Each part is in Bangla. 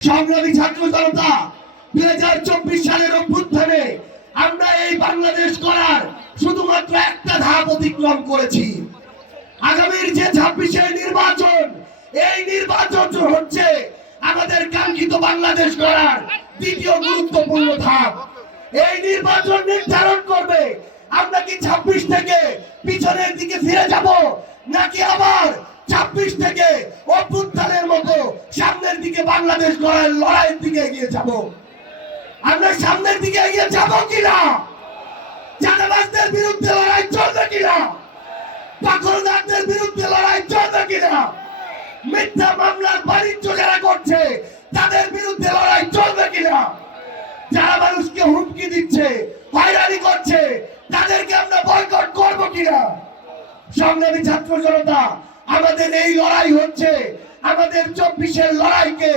সংগ্রামী ছাত্র জনতা 2024 সালের অভ্যুত্থানে আমরা এই বাংলাদেশ গড়ার শুধুমাত্র একটা ধাপ অতিক্রম করেছি। আগামীর যে 26-এর নির্বাচন, এই নির্বাচন হচ্ছে আমাদের কাঙ্ক্ষিত বাংলাদেশ গড়ার দ্বিতীয় গুরুত্বপূর্ণ ধাপ। এই নির্বাচন নির্ধারণ করবে আমরা কি 26 থেকে পিছনের দিকে ফিরে যাব, নাকি আবার 26 থেকে অভ্যুত্থানের মতো সামনের দিকে বাংলাদেশ গড়ার লড়াইয়ের দিকে এগিয়ে যাব। আমরা সামনের দিকে এগিয়ে যাব কিনা, চাঁদাবাজদের বিরুদ্ধে লড়াই চলবে কিনা, দখলদারদের বিরুদ্ধে লড়াই চলবে কিনা, মিথ্যা মামলার বাণিজ্য যারা করছে তাদের বিরুদ্ধে লড়াই চলবে কিনা, যারা মানুষকে হুমকি দিচ্ছে, হয়রানি করছে তাদেরকে আমরা বয়কট করব কিনা। সংগ্রামী ছাত্র জনতা, আমাদের এই লড়াই হচ্ছে আমাদের 24-এর লড়াইকে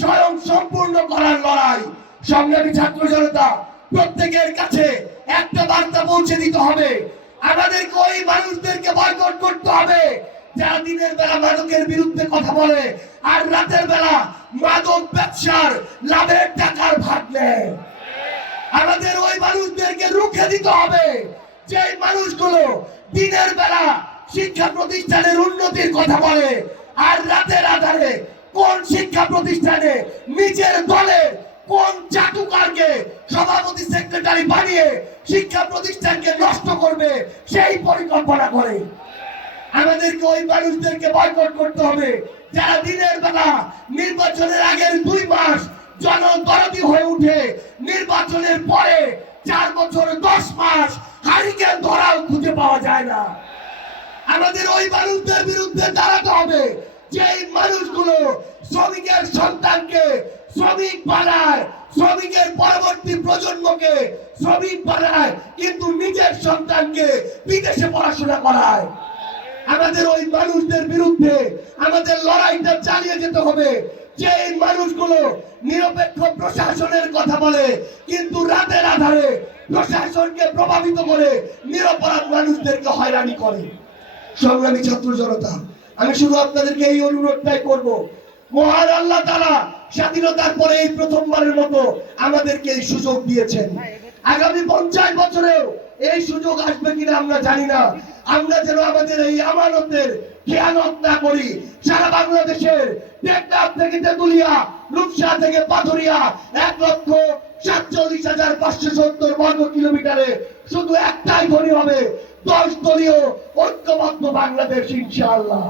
স্বয়ং সম্পূর্ণ করার লড়াই। সংগ্রামী ছাত্র জনতা, প্রত্যেকের কাছে একটা বার্তা পৌঁছে দিতে হবে, আমাদেরকে ওই মানুষদেরকে বয়কট করতে হবে যারা দিনের বেলা মাদকের বিরুদ্ধে কথা বলে আর রাতের বেলা মাদক ব্যবসার লাভের টাকার ভাগ নেয়। আমাদের ওই মানুষদেরকে রুখে দিতে হবে যে মানুষগুলো দিনের বেলা শিক্ষা প্রতিষ্ঠানের উন্নতির কথা বলে আর রাতের আধারে কোন শিক্ষা প্রতিষ্ঠানে নিজের দলের কোন চাটুকারকে সভাপতি সেক্রেটারি বানিয়ে শিক্ষা প্রতিষ্ঠানকে নষ্ট করবে সেই পরিকল্পনা করে। আমাদেরকে ওই মানুষদেরকে বয়কট করতে হবে যারা দিনের বেলা নির্বাচনের আগের 2 মাস জনদরদি হয়ে উঠে নির্বাচনের পরে 4 বছর 10 মাস হারিকেন ধরাও খুঁজে পাওয়া যায় না। আমাদের ওই মানুষদের বিরুদ্ধে দাঁড়াতে হবে যে মানুষগুলো শ্রমিকের সন্তানকে শ্রমিক বানায়, শ্রমিকের পরবর্তী প্রজন্মকে শ্রমিক বানায়, কিন্তু নিজের সন্তানকে বিদেশে পড়াশোনা করায়। আমাদের ওই মানুষদের বিরুদ্ধে আমাদের লড়াইটা চালিয়ে যেতে হবে। যে মানুষগুলো নিরপেক্ষ প্রশাসনের কথা বলে কিন্তু রাতের আধারে প্রশাসনকে প্রভাবিত করে নিরপরাধ মানুষদেরকে হয়রানি করে। সংগ্রামী ছাত্র জনতা, আমি শুধু আপনাদেরকে এই অনুরোধটাই করব, মহান আল্লাহ তাআলা স্বাধীনতার পরে এই প্রথমবারের মতো আমাদেরকে এই সুযোগ দিয়েছেন। আগামী 50 বছরেও এই সুযোগ আসবে কিনা আমরা জানি না। আমরা যেন আমাদের এই আমানতের খেয়ানত না করি। সারা বাংলাদেশের টেকনাফ থেকে তেতুলিয়া, রূপসা থেকে পাথরিয়া 1,47,570 বর্গ কিলোমিটারে শুধু একটাই ধ্বনি হবে, 10 দলীয় ঐক্যবদ্ধ বাংলাদেশ ইনশাআল্লাহ।